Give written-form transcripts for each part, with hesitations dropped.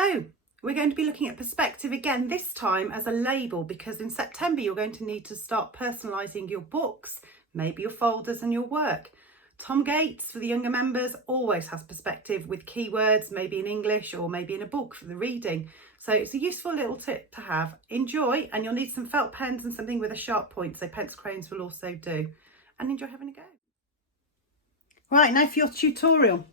So we're going to be looking at perspective again, this time as a label, because in September you're going to need to start personalising your books, maybe your folders and your work. Tom Gates, for the younger members, always has perspective with keywords, maybe in English or maybe in a book for the reading. So it's a useful little tip to have. Enjoy, and you'll need some felt pens and something with a sharp point, so pencil crayons will also do. And enjoy having a go. Right, now for your tutorial.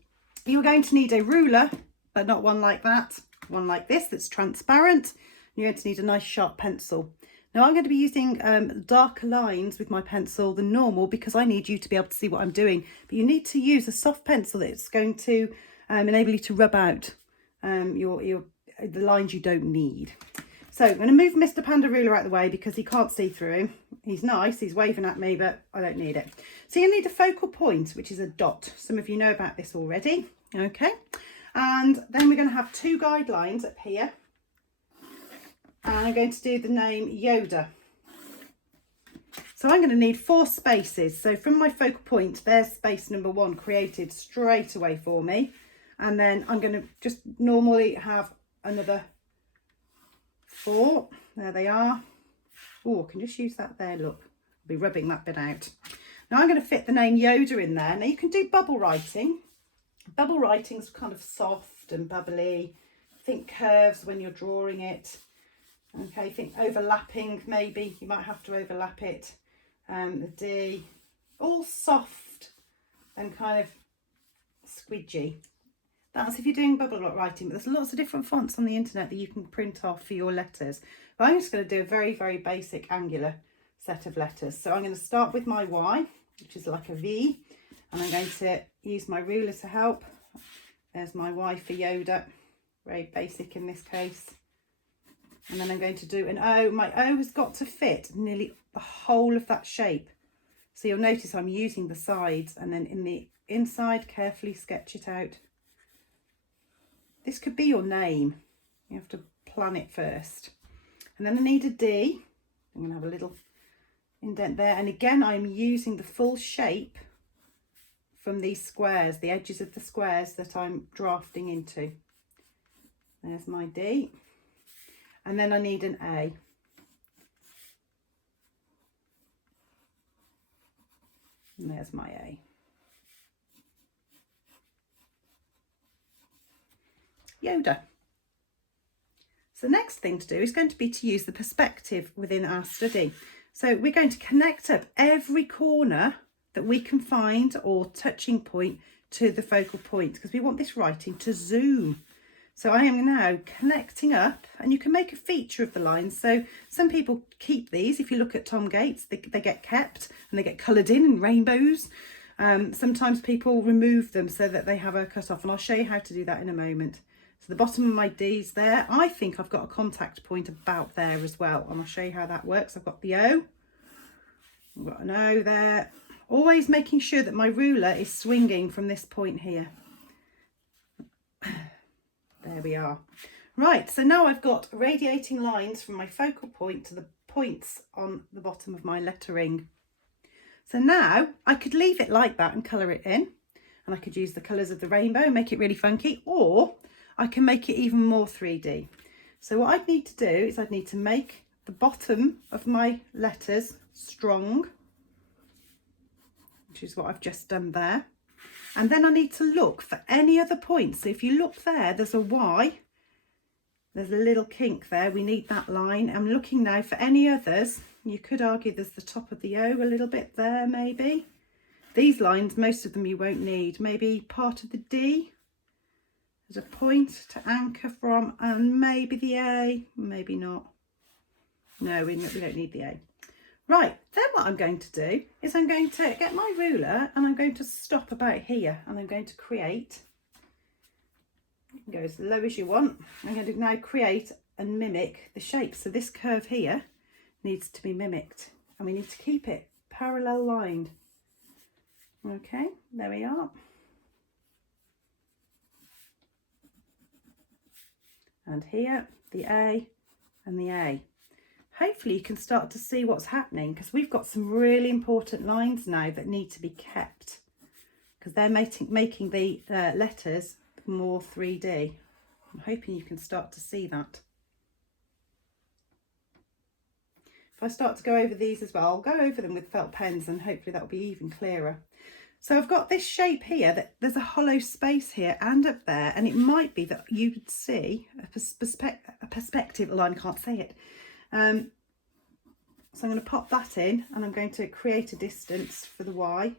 You're going to need a ruler, but not one like that, one like this that's transparent. You're going to need a nice sharp pencil. Now I'm going to be using darker lines with my pencil than normal because I need you to be able to see what I'm doing. But you need to use a soft pencil that's going to enable you to rub out the lines you don't need. So I'm going to move Mr. Panda ruler out of the way because he can't see through. He's nice, he's waving at me, but I don't need it. So you need a focal point, which is a dot. Some of you know about this already. Okay. And then we're going to have two guidelines up here. And I'm going to do the name Yoda. So I'm going to need 4 spaces. So from my focal point, there's space number 1 created straight away for me. And then I'm going to just normally have another 4. There they are. Oh, I can just use that there, look. I'll be rubbing that bit out. Now I'm going to fit the name Yoda in there. Now you can do bubble writing. Bubble writing's kind of soft and bubbly. Think curves when you're drawing it. Okay, think overlapping, maybe you might have to overlap it. The D, all soft and kind of squidgy. That's if you're doing bubble writing, but there's lots of different fonts on the internet that you can print off for your letters. But I'm just going to do a very, very basic angular set of letters. So I'm going to start with my Y, which is like a V, and I'm going to use my ruler to help. There's my Y for Yoda, very basic in this case. And then I'm going to do an O. My O has got to fit nearly the whole of that shape. So you'll notice I'm using the sides, and then in the inside, carefully sketch it out. This could be your name. You have to plan it first. And then I need a D. I'm going to have a little indent there. And again, I'm using the full shape from these squares, the edges of the squares that I'm drafting into. There's my D. And then I need an A. And there's my A. Yoda. So the next thing to do is going to be to use the perspective within our study. So we're going to connect up every corner that we can find or touching point to the focal point, because we want this writing to zoom. So I am now connecting up, and you can make a feature of the lines. So some people keep these. If you look at Tom Gates, they get kept and they get coloured in rainbows. Sometimes people remove them so that they have a cut off, and I'll show you how to do that in a moment. So the bottom of my D's there. I think I've got a contact point about there as well, and I'll show you how that works. I've got the O. I've got an O there. Always making sure that my ruler is swinging from this point here. There we are. Right, so now I've got radiating lines from my focal point to the points on the bottom of my lettering. So now I could leave it like that and colour it in, and I could use the colours of the rainbow and make it really funky, or I can make it even more 3D. So what I'd need to do is I'd need to make the bottom of my letters strong, which is what I've just done there. And then I need to look for any other points. So if you look there, there's a Y. There's a little kink there. We need that line. I'm looking now for any others. You could argue there's the top of the O a little bit there, maybe. These lines, most of them you won't need. Maybe part of the D. There's a point to anchor from, and maybe the A. Maybe not. No, we don't need the A. Right, then what I'm going to do is I'm going to get my ruler and I'm going to stop about here, and I'm going to create, you can go as low as you want. I'm going to now create and mimic the shape. So this curve here needs to be mimicked, and we need to keep it parallel lined. Okay, there we are. And here, the A and the A. Hopefully you can start to see what's happening, because we've got some really important lines now that need to be kept, because they're making the letters more 3D. I'm hoping you can start to see that. If I start to go over these as well, I'll go over them with felt pens and hopefully that'll be even clearer. So I've got this shape here, that there's a hollow space here and up there, and it might be that you would see a perspective line, I can't say it. So I'm going to pop that in, and I'm going to create a distance for the Y.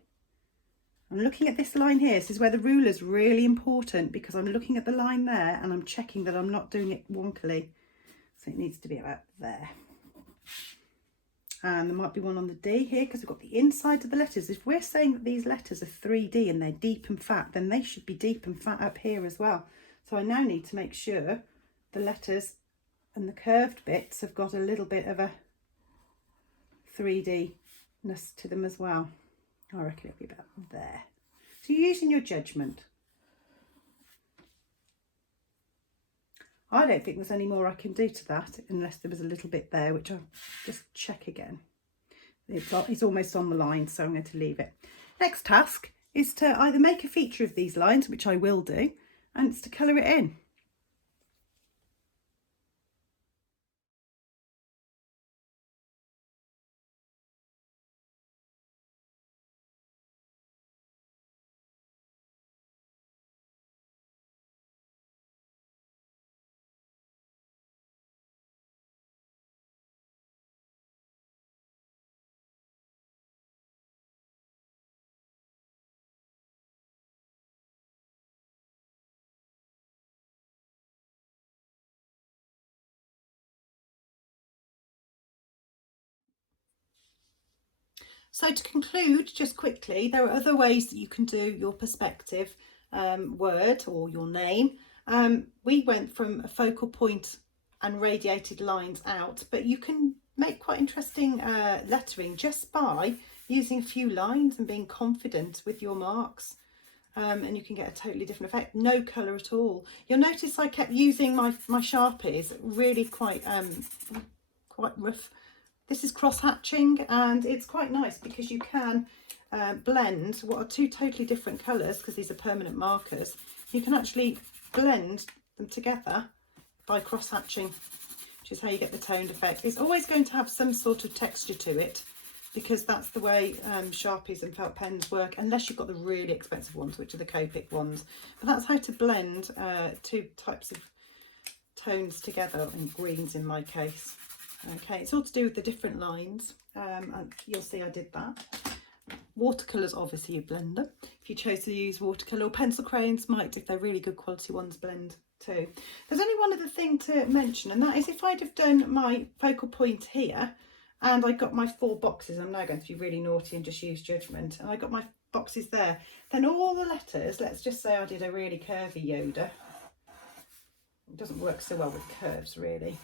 I'm looking at this line here. This is where the ruler is really important, because I'm looking at the line there and I'm checking that I'm not doing it wonkily. So it needs to be about there. And there might be one on the D here, because we've got the inside of the letters. If we're saying that these letters are 3D and they're deep and fat, then they should be deep and fat up here as well. So I now need to make sure the letters and the curved bits have got a little bit of a 3D-ness to them as well. I reckon it'll be about there. So you're using your judgment. I don't think there's any more I can do to that, unless there was a little bit there, which I'll just check again. It's almost on the line, so I'm going to leave it. Next task is to either make a feature of these lines, which I will do, and it's to colour it in. So to conclude, just quickly, there are other ways that you can do your perspective word or your name. We went from a focal point and radiated lines out, but you can make quite interesting lettering just by using a few lines and being confident with your marks. And you can get a totally different effect. No colour at all. You'll notice I kept using my Sharpies, really quite rough. This is cross hatching, and it's quite nice because you can blend what are two totally different colours, because these are permanent markers. You can actually blend them together by cross hatching, which is how you get the toned effect. It's always going to have some sort of texture to it, because that's the way Sharpies and felt pens work, unless you've got the really expensive ones, which are the Copic ones. But that's how to blend two types of tones together, and greens in my case. Okay, it's all to do with the different lines, and you'll see I did that. Watercolours, obviously you blend them. If you chose to use watercolour, or pencil crayons might, if they're really good quality ones, blend too. There's only one other thing to mention, and that is if I'd have done my focal point here, and I got my 4 boxes, I'm now going to be really naughty and just use judgment, and I got my boxes there, then all the letters, let's just say I did a really curvy Yoda. It doesn't work so well with curves, really.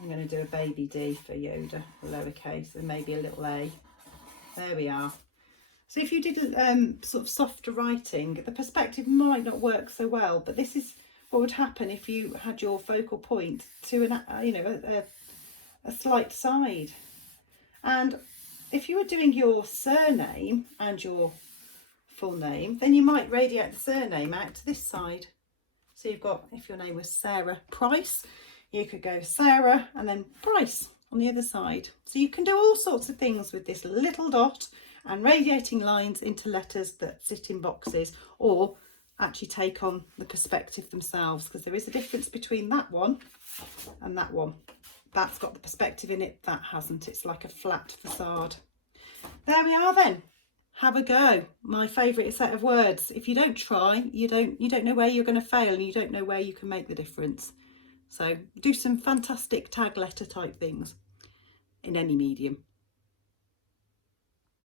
I'm going to do a baby D for Yoda, lowercase, and maybe a little a. There we are. So if you did sort of softer writing, the perspective might not work so well, but this is what would happen if you had your focal point to a slight side. And if you were doing your surname and your full name, then you might radiate the surname out to this side. So you've got, if your name was Sarah Price, you could go Sarah and then Price on the other side. So you can do all sorts of things with this little dot and radiating lines into letters that sit in boxes, or actually take on the perspective themselves, because there is a difference between that one and that one. That's got the perspective in it, that hasn't. It's like a flat facade. There we are then. Have a go. My favourite set of words. If you don't try, you don't know where you're going to fail, and you don't know where you can make the difference. So do some fantastic tag letter type things in any medium.